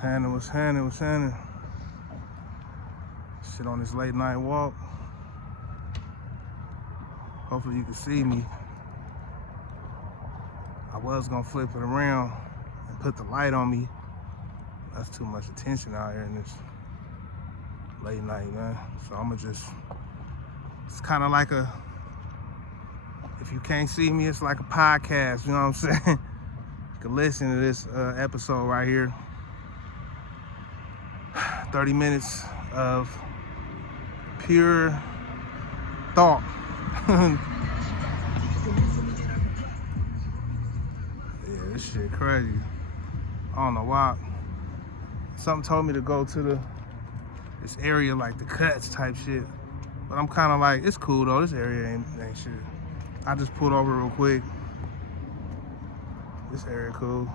What's happening? Shit on this late night walk. Hopefully you can see me. I was gonna flip it around and put the light on me. That's too much attention out here in this late night, man. So I'ma just, it's kind of like a, if you can't see me, it's like a podcast, you know what I'm saying? You can listen to this episode right here. 30 minutes of pure thought. Yeah, this shit crazy. I don't know why. Something told me to go to this area, like the cuts type shit. But I'm kind of like, it's cool though. This area ain't shit. I just pulled over real quick. This area cool.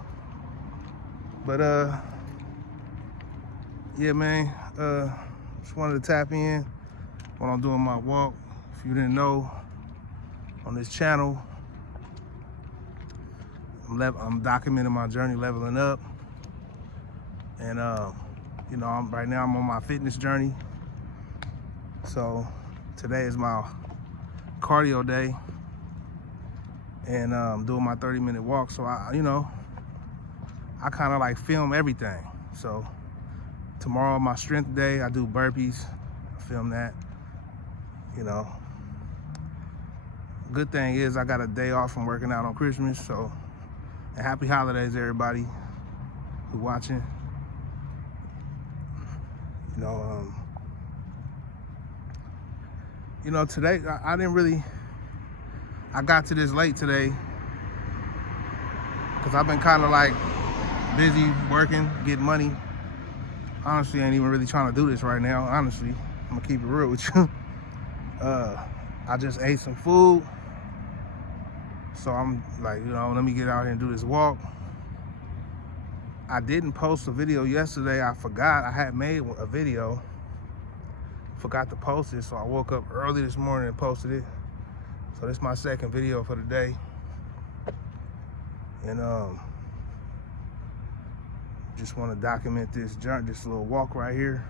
But yeah, man. Just wanted to tap in when I'm doing my walk. If you didn't know, on this channel, I'm documenting my journey leveling up. And you know, right now I'm on my fitness journey. So today is my cardio day, and I'm doing my 30-minute walk. So I kind of like film everything. So tomorrow, my strength day, I do burpees. I film that. You know, good thing is I got a day off from working out on Christmas. So, and happy holidays, everybody who watching. You know, today I didn't really. I got to this late today because I've been kind of like busy working, getting money. Honestly, I ain't even really trying to do this right now. Honestly, I'm gonna keep it real with you. I just ate some food, so I'm like, let me get out here and do this walk. I didn't post a video yesterday. I forgot. I had made a video, forgot to post it, so I woke up early this morning and posted it. So this is my second video for the day, and just want to document this journey, this little walk right here.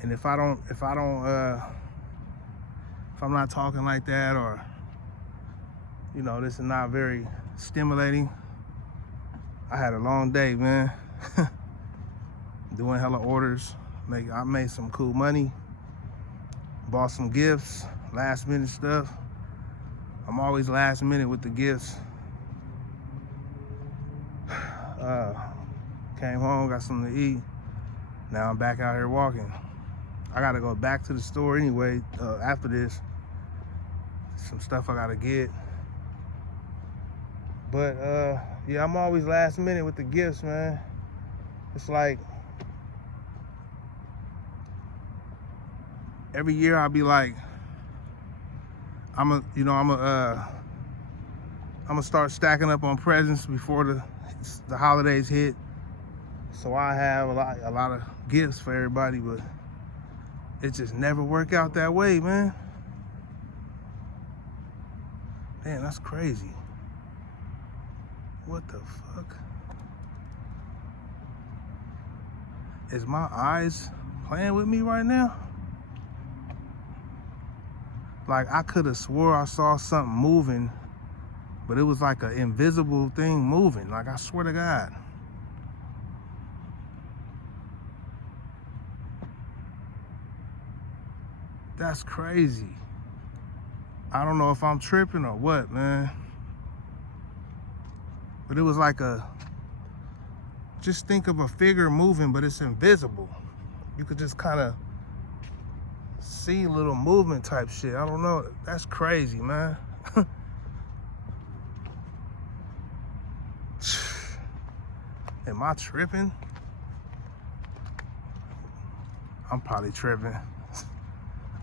And if I'm not talking like that, or this is not very stimulating. I had a long day, man. Doing hella orders. I made some cool money. Bought some gifts, last minute stuff. I'm always last minute with the gifts. Came home, got something to eat. Now I'm back out here walking. I gotta go back to the store anyway after this. Some stuff I gotta get. But yeah, I'm always last minute with the gifts, man. It's like every year I'll be like, I'm gonna start stacking up on presents before the holidays hit. So I have a lot of gifts for everybody, but it just never work out that way, man. Man, that's crazy. What the fuck? Is my eyes playing with me right now? Like, I could have swore I saw something moving, but it was like an invisible thing moving. Like, I swear to God. That's crazy. I don't know if I'm tripping or what, man. But it was like just think of a figure moving, but it's invisible. You could just kind of see little movement type shit. I don't know. That's crazy, man. Am I tripping? I'm probably tripping.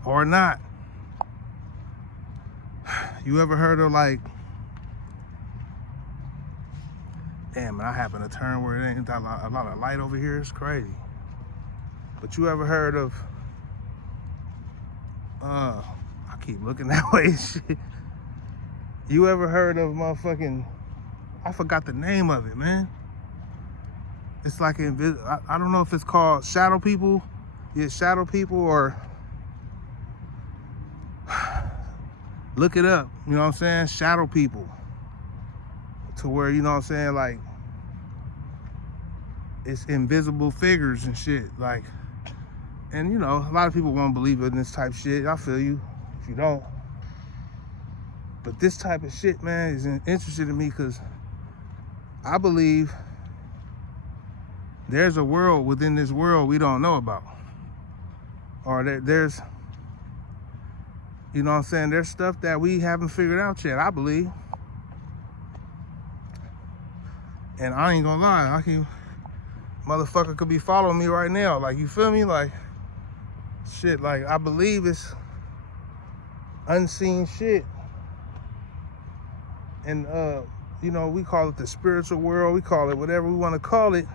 Or not. You ever heard of like, damn, man, I happen to turn where it ain't a lot of light over here. It's crazy. But you ever heard of, I keep looking that way, shit. You ever heard of motherfucking I forgot the name of it, man. It's like I don't know if it's called shadow people. Yeah, shadow people, or look it up. You know what I'm saying? Shadow people. To where, you know what I'm saying, like, it's invisible figures and shit. Like, and you know, a lot of people won't believe in this type of shit. I feel you if you don't. But this type of shit, man, is interesting to me because I believe there's a world within this world we don't know about. Or there's, you know what I'm saying, there's stuff that we haven't figured out yet, I believe. And I ain't gonna lie, motherfucker could be following me right now. Like, you feel me? Like, shit, like, I believe it's unseen shit. And, you know, we call it the spiritual world. We call it whatever we want to call it.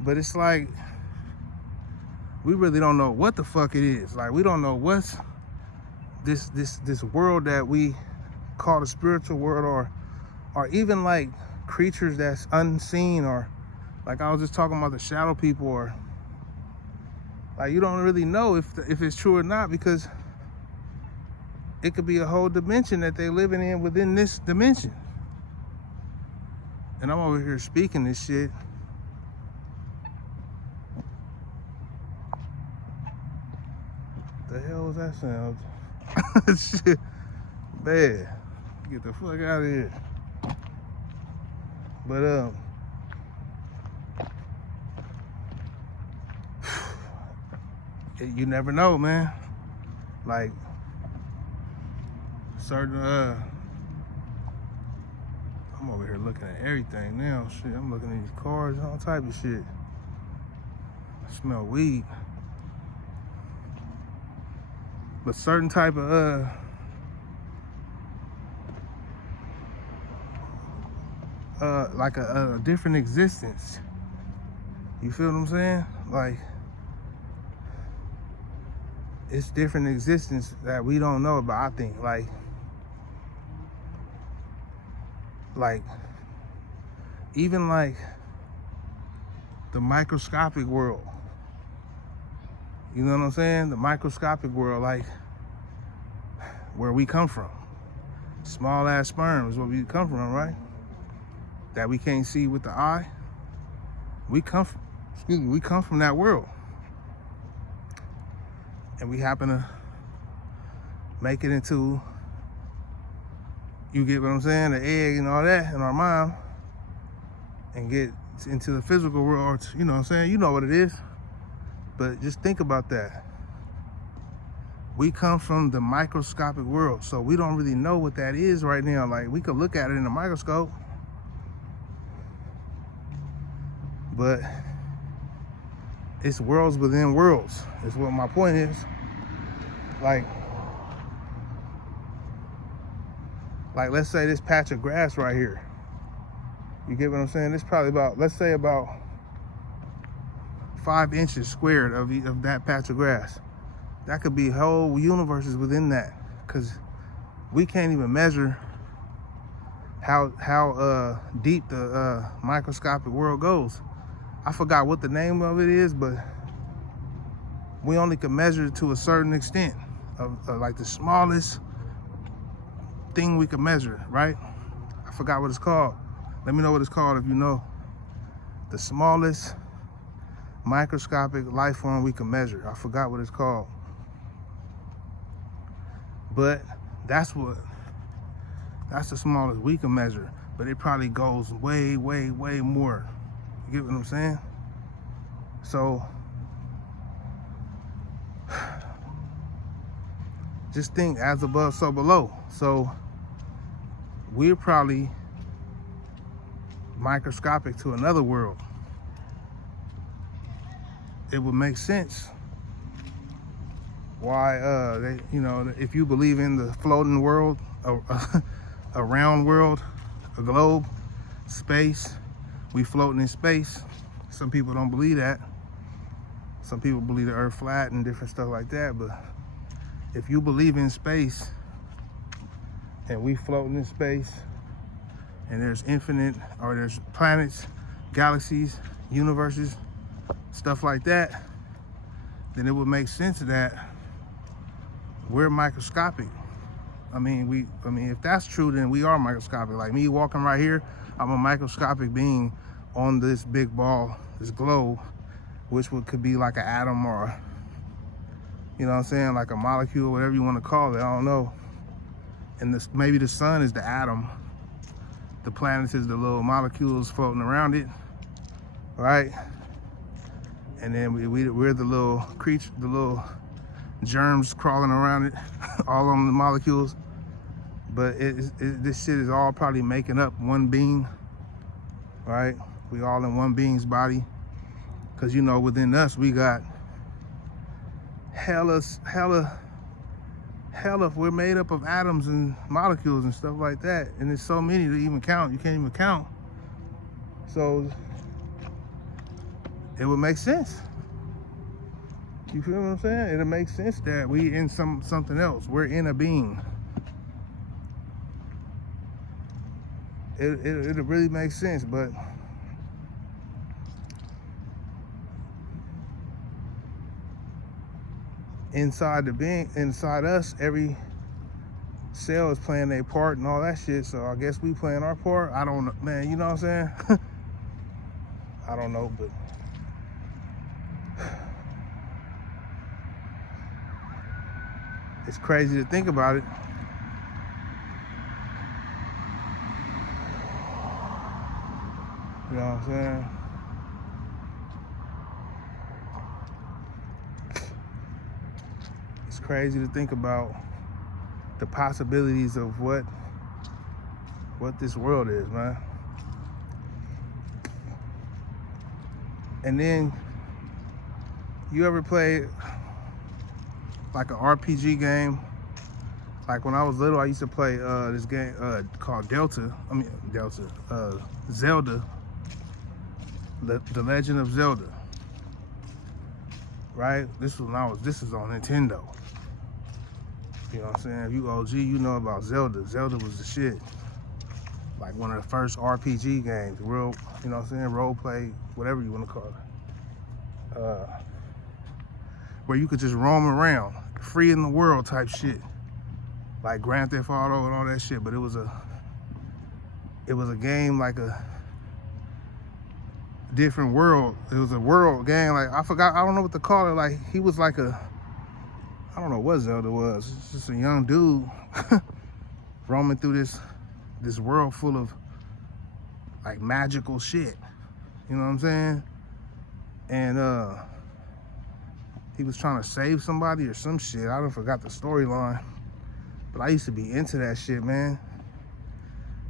But it's like, we really don't know what the fuck it is. Like, we don't know what's this world that we call the spiritual world, or even like creatures that's unseen, or like I was just talking about the shadow people, or like you don't really know if it's true or not, because it could be a whole dimension that they living in within this dimension. And I'm over here speaking this shit. The hell was that sound? Shit, man, get the fuck out of here. But you never know, man. Like, certain I'm over here looking at everything now. Shit, I'm looking at these cars and all type of shit. I smell weed. But certain type of like a different existence. You feel what I'm saying? Like, it's different existence that we don't know about, I think. Like even like the microscopic world. You know what I'm saying? The microscopic world, like where we come from. Small ass sperm is where we come from, right? That we can't see with the eye. We come from that world. And we happen to make it into, you get what I'm saying, the egg and all that in our mom, and get into the physical world, you know what I'm saying? You know what it is. But just think about that. We come from the microscopic world, so we don't really know what that is right now. Like, we could look at it in a microscope, but it's worlds within worlds, is what my point is. Like let's say this patch of grass right here. You get what I'm saying? It's probably about, let's say about 5 inches squared of that patch of grass. That could be whole universes within that, because we can't even measure how deep the microscopic world goes. I forgot what the name of it is, but we only can measure it to a certain extent of like the smallest thing we can measure, right? I forgot what it's called. Let me know what it's called if you know. The smallest microscopic life form we can measure. I forgot what it's called. But that's the smallest we can measure. But it probably goes way, way, way more. You get what I'm saying? So just think, as above, so below. So we're probably microscopic to another world. It would make sense why they, you know, if you believe in the floating world, a round world, a globe, space, we floating in space. Some people don't believe that. Some people believe the earth flat and different stuff like that. But if you believe in space and we floating in space, and there's infinite, or there's planets, galaxies, universes, stuff like that, then it would make sense that we're microscopic. I mean, if that's true, then we are microscopic. Like me walking right here, I'm a microscopic being on this big ball, this globe, which could be like an atom, or, you know what I'm saying, like a molecule, whatever you want to call it, I don't know. And this, maybe the sun is the atom, the planets is the little molecules floating around it, right? And then we're the little creature, the little germs crawling around it, all on the molecules. But this shit is all probably making up one being, right? We all in one being's body. Cause you know, within us, we got hella, we're made up of atoms and molecules and stuff like that. And there's so many to even count, you can't even count. So it would make sense. You feel what I'm saying? It'll make sense that we in something else. We're in a being. It'll really make sense, but inside the being, inside us, every cell is playing their part and all that shit. So I guess we playing our part. I don't know, man. You know what I'm saying? I don't know, but it's crazy to think about it. You know what I'm saying? It's crazy to think about the possibilities of what this world is, man. And then, you ever play like an RPG game? Like when I was little, I used to play this game called Zelda, the Legend of Zelda. Right? This is on Nintendo. You know what I'm saying? If you OG, you know about Zelda. Zelda was the shit. Like one of the first RPG games, real, you know what I'm saying, role play, whatever you want to call it. Where you could just roam around, free in the world type shit. Like Grand Theft Auto and all that shit, but it was a game like a different world. It was a world game, like I don't know what to call it. Like he was like I don't know what Zelda was. It's just a young dude roaming through this world full of like magical shit. You know what I'm saying? And he was trying to save somebody or some shit. I don't forgot the storyline. But I used to be into that shit, man.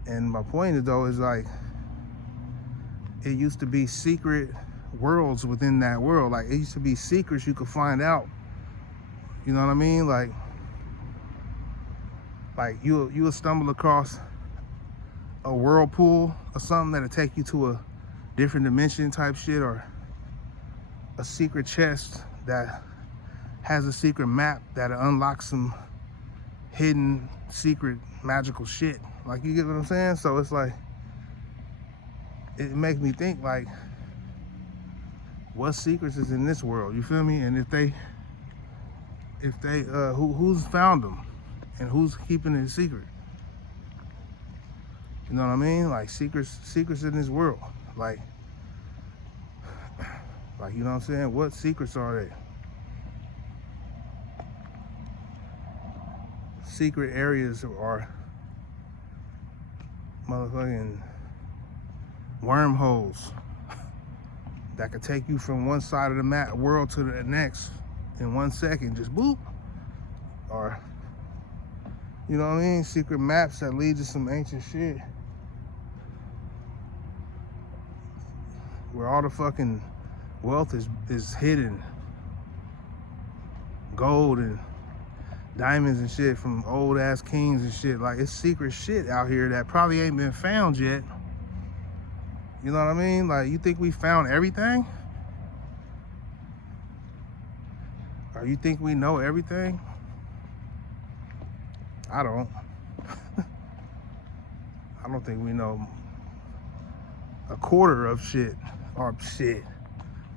And my point though is like, it used to be secret worlds within that world. Like it used to be secrets you could find out. You know what I mean? Like you will stumble across a whirlpool or something that'll take you to a different dimension type shit, or a secret chest that has a secret map that'll unlock some hidden secret magical shit. Like, you get what I'm saying? So it's like, it makes me think like, what secrets is in this world? You feel me? And if they who's found them and who's keeping it secret? You know what I mean? Like secrets in this world. Like you know what I'm saying? What secrets are they? Secret areas are motherfucking wormholes that could take you from one side of the world to the next in 1 second, just boop. Or, you know what I mean? Secret maps that lead to some ancient shit, where all the fucking wealth is hidden. Gold and diamonds and shit from old ass kings and shit. Like, it's secret shit out here that probably ain't been found yet. You know what I mean? Like, you think we found everything? Or you think we know everything? I don't. I don't think we know a quarter of shit, or shit,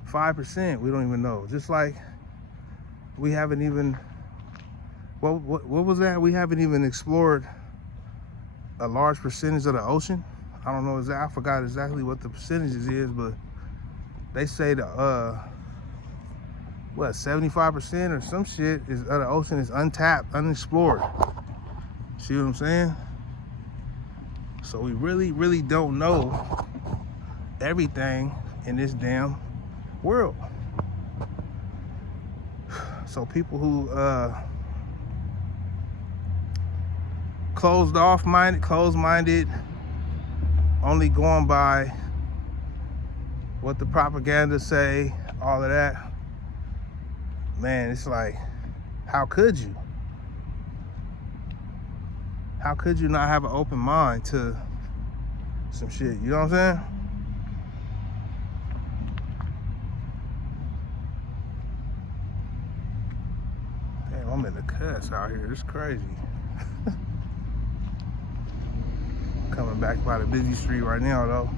5%, we don't even know. Just like we haven't even, what was that? We haven't even explored a large percentage of the ocean. I don't know exactly, I forgot exactly what the percentages is, but they say the, 75% or some shit is of the ocean is untapped, unexplored. See what I'm saying? So we really, really don't know everything in this damn world. So people who closed-minded, only going by what the propaganda say, all of that, man, it's like, how could you? How could you not have an open mind to some shit? You know what I'm saying? Damn, I'm in the cuss out here. It's crazy. Coming back by the busy street right now, though.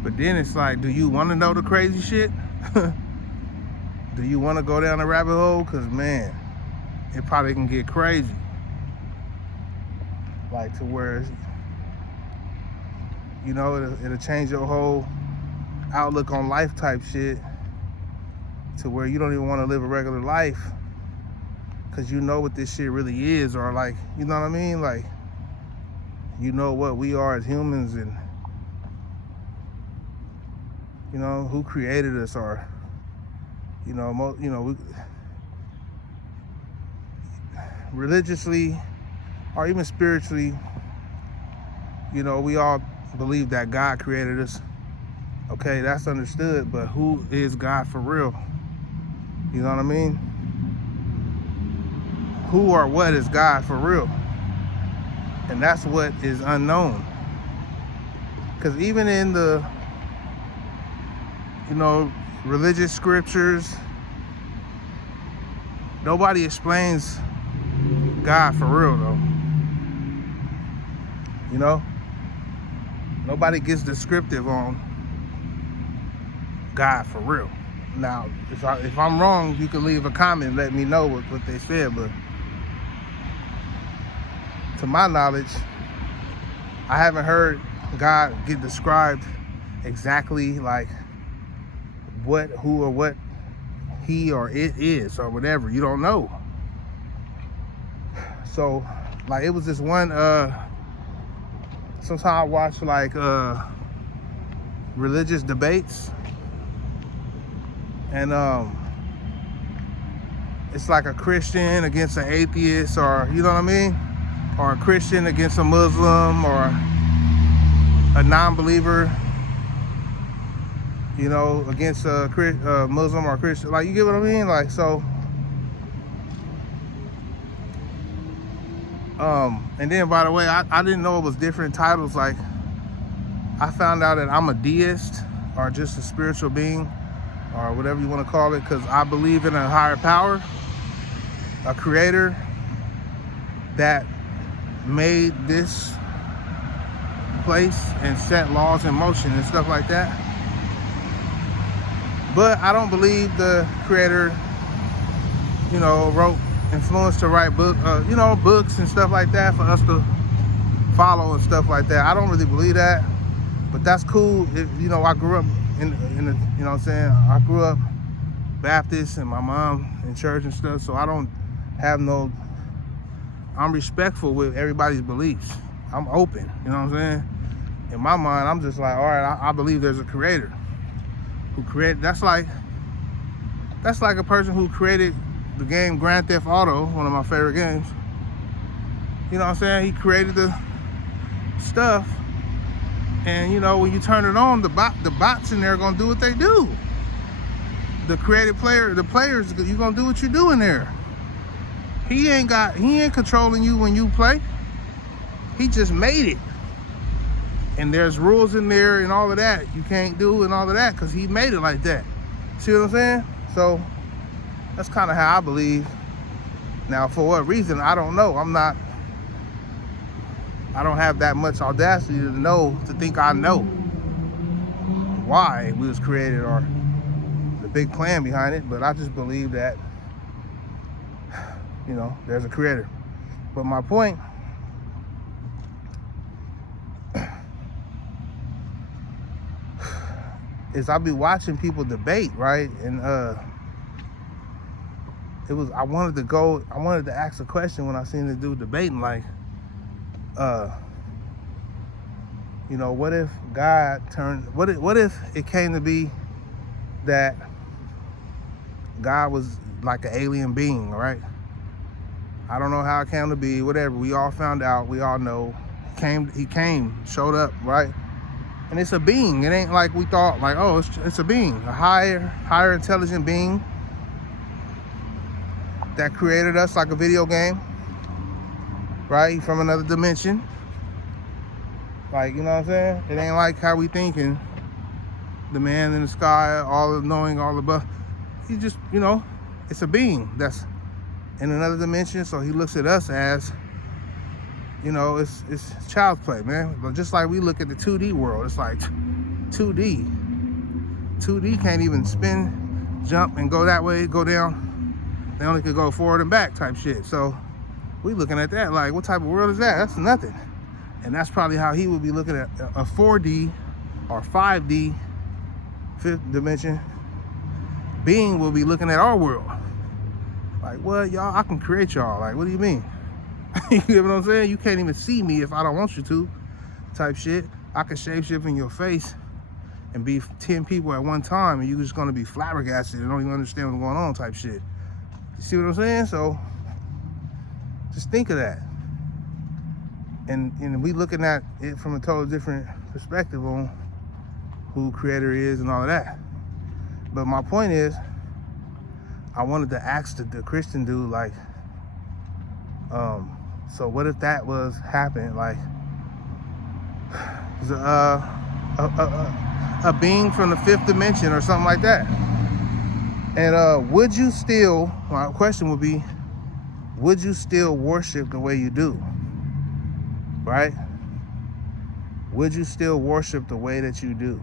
But then it's like, do you want to know the crazy shit? Do you want to go down the rabbit hole? Because, man, it probably can get crazy. Like, to where, you know, it'll change your whole outlook on life type shit, to where you don't even want to live a regular life because you know what this shit really is, or like, you know what I mean? Like, you know what we are as humans, and you know who created us, or you know, religiously or even spiritually, you know, we all believe that God created us. Okay, that's understood, but who is God for real? You know what I mean? Who or what is God for real? And that's what is unknown. Because even in the, you know, religious scriptures, nobody explains God for real, though. You know? Nobody gets descriptive on God for real. Now, if I'm wrong, you can leave a comment and let me know what they said, but to my knowledge, I haven't heard God get described exactly like what, who, or what he or it is, or whatever. You don't know. So, like, it was this one, sometimes I watch, like, religious debates, and it's like a Christian against an atheist, or, you know what I mean? Or a Christian against a Muslim, or a non-believer, you know, against a Muslim or Christian. Like, you get what I mean? Like, so, and then, by the way, I didn't know it was different titles. Like, I found out that I'm a deist, or just a spiritual being, or whatever you want to call it, because I believe in a higher power, a creator that made this place and set laws in motion and stuff like that. But I don't believe the creator, you know, wrote, influenced to write you know, books and stuff like that for us to follow and stuff like that. I don't really believe that, but that's cool. You know, I grew up in the, you know what I'm saying? I grew up Baptist, and my mom in church and stuff, so I don't have no, I'm respectful with everybody's beliefs. I'm open, you know what I'm saying? In my mind, I'm just like, all right, I believe there's a creator who created, that's like a person who created the game Grand Theft Auto, one of my favorite games. You know what I'm saying? He created the stuff, and you know, when you turn it on, the bots in there are gonna do what they do. The creative player, the players, you're gonna do what you do in there. He ain't controlling you when you play. He just made it. And there's rules in there and all of that you can't do and all of that because he made it like that. See what I'm saying? So that's kind of how I believe. Now, for what reason, I don't know. I don't have that much audacity to think I know why we was created or the big plan behind it, but I just believe that, there's a creator. But my point is I be watching people debate, right? And I wanted to ask a question when I seen the dude debating, like, what if God what if it came to be that God was like an alien being, right? I don't know how it came to be, whatever. We all found out, we all know. He came, showed up, right? And it's a being. It ain't like we thought, like, oh, it's a being, a higher intelligent being that created us like a video game, right? From another dimension. Like, you know what I'm saying? It ain't like how we thinking, the man in the sky, all knowing, all above. He just, it's a being that's in another dimension. So he looks at us as, it's child's play, man. But just like we look at the 2D world, it's like 2D. 2D can't even spin, jump, and go that way, go down. They only could go forward and back type shit. So we looking at that like, what type of world is that? That's nothing. And that's probably how he would be looking at a 4D or 5D, fifth dimension being will be looking at our world. Like, what, y'all? I can create y'all. Like, what do you mean? You get what I'm saying? You can't even see me if I don't want you to, type shit. I can shapeshift in your face and be 10 people at one time, and you're just gonna be flabbergasted and don't even understand what's going on, type shit. You see what I'm saying? So just think of that. And we looking at it from a totally different perspective on who creator is and all of that. But my point is, I wanted to ask the Christian dude, like, so what if that was happening? Like, a being from the fifth dimension or something like that. And would you still, my question would be, would you still worship the way you do? Right? Would you still worship the way that you do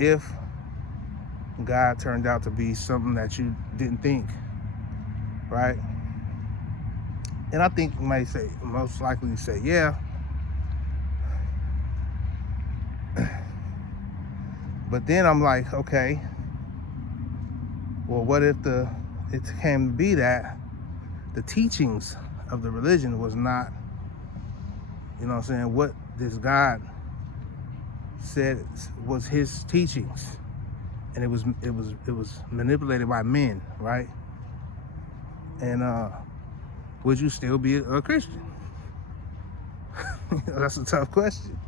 if God turned out to be something that you didn't think, right? And I think you might say, most likely say, yeah. But then I'm like, okay, well, what if it came to be that the teachings of the religion was not, what this God said was his teachings, and it was manipulated by men, right? And would you still be a Christian? That's a tough question.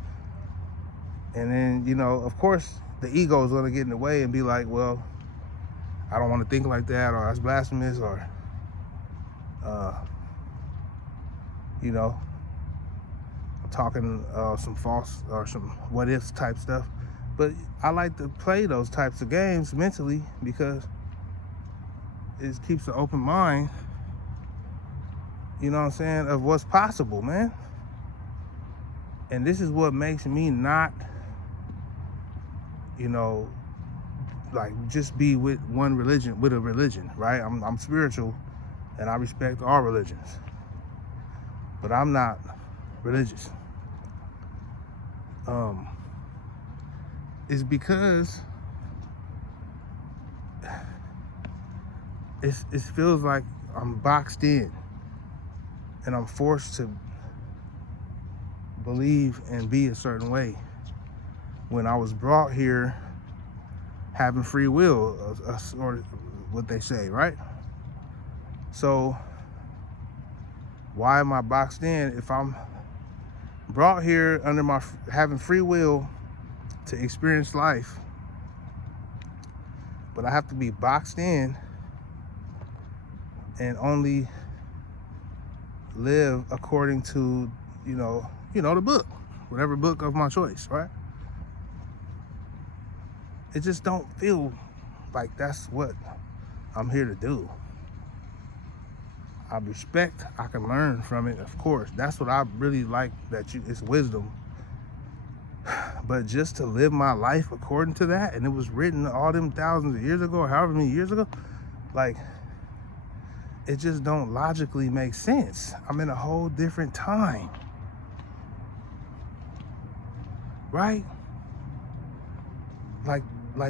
And then, of course, the ego is going to get in the way and be like, well, I don't want to think like that, or that's blasphemous, or talking some false or some what ifs type stuff. But I like to play those types of games mentally because it keeps an open mind, of what's possible, man. And this is what makes me not, like just be with one religion, with a religion, right? I'm spiritual and I respect all religions, but I'm not religious. It's because it feels like I'm boxed in and I'm forced to believe and be a certain way when I was brought here having free will, or what they say, right? So why am I boxed in if I'm brought here under my having free will to experience life, but I have to be boxed in and only live according to, the book, whatever book of my choice, right? It just don't feel like that's what I'm here to do. I respect, I can learn from it, of course. That's what I really like, that it's wisdom. But just to live my life according to that, and it was written all them thousands of years ago, or however many years ago, like, it just don't logically make sense. I'm in a whole different time, right? Like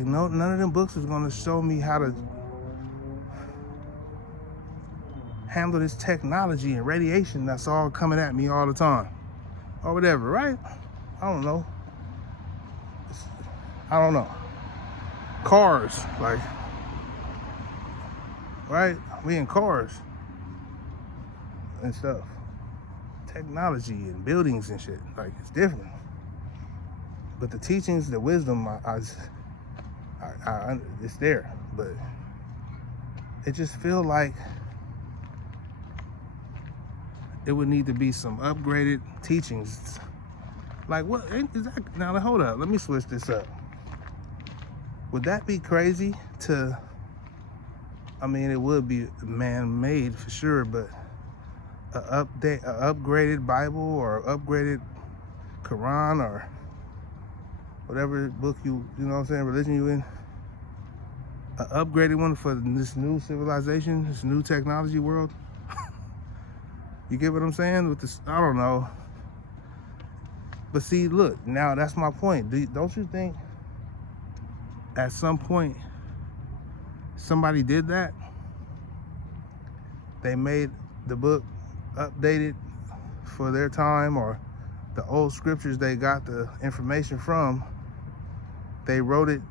no, none of them books is gonna show me how to handle this technology and radiation that's all coming at me all the time, or whatever, right? I don't know. Cars, like, right? We in cars and stuff. Technology and buildings and shit, like, it's different. But the teachings, the wisdom, it's there. But it just feel like it would need to be some upgraded teachings. Like, what is that? Now, hold up. Let me switch this up. Would that be crazy to, I mean, it would be man-made for sure, but an upgraded Bible or upgraded Quran or whatever book you know what I'm saying, religion you in, an upgraded one for this new civilization, this new technology world. You get what I'm saying? With this, I don't know. But see, look, now that's my point. Don't you think at some point somebody did that? They made the book updated for their time, or the old scriptures they got the information from, they wrote it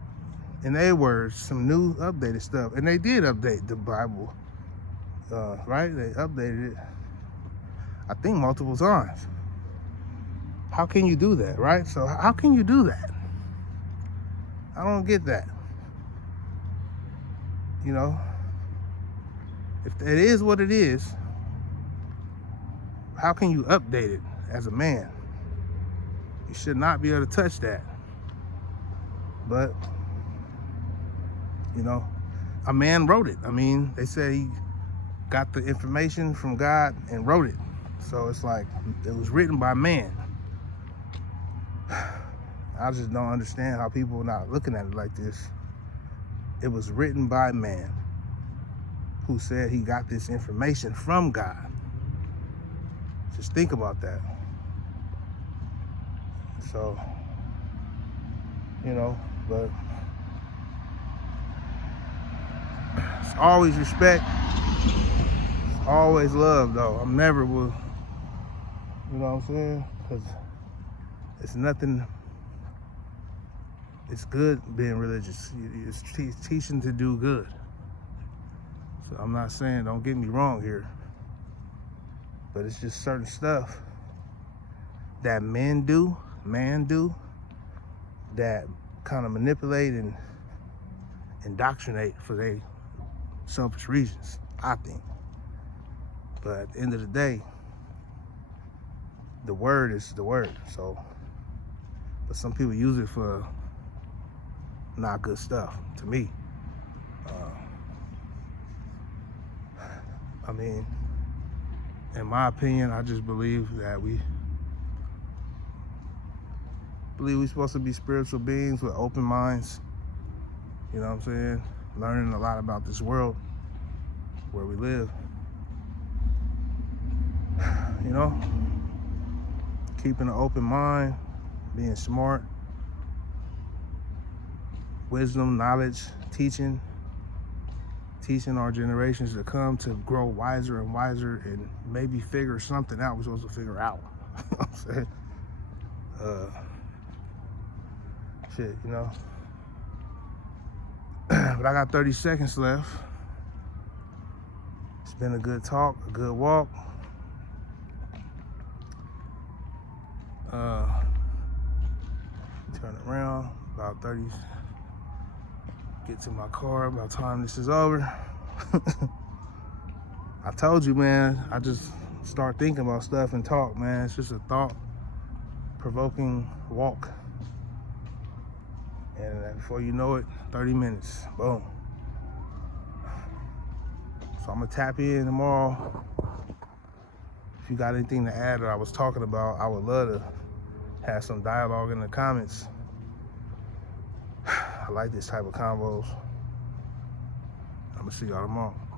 in their words, some new updated stuff. And they did update the Bible, right? They updated it, I think, multiple times. How can you do that, right? So how can you do that? I don't get that. You know, if it is what it is, how can you update it as a man? You should not be able to touch that. But, you know, a man wrote it. I mean, they say he got the information from God and wrote it. So it's like, it was written by man. I just don't understand how people are not looking at it like this. It was written by man who said he got this information from God. Just think about that. So, you know, but it's always respect, it's always love, though. I'm never will, you know what I'm saying? Because it's nothing, it's good being religious. It's teaching to do good. So I'm not saying, don't get me wrong here, but it's just certain stuff that man do, that kind of manipulate and indoctrinate for their selfish reasons, I think. But at the end of the day, the word is the word. So, but some people use it for not good stuff, to me. I mean, in my opinion, I just believe that we're supposed to be spiritual beings with open minds. You know what I'm saying? Learning a lot about this world where we live. You know? Keeping an open mind, being smart, wisdom, knowledge, teaching our generations to come to grow wiser and wiser and maybe figure something out we're supposed to figure out. You know what I'm saying? Shit, you know. But I got 30 seconds left. It's been a good talk, a good walk. Turn around, about 30. Get to my car, about time this is over. I told you, man, I just start thinking about stuff and talk, man. It's just a thought. provoking walk. And before you know it, 30 minutes, boom. So I'm gonna tap in tomorrow. If you got anything to add that I was talking about, I would love to have some dialogue in the comments. I like this type of combos. I'm gonna see y'all tomorrow.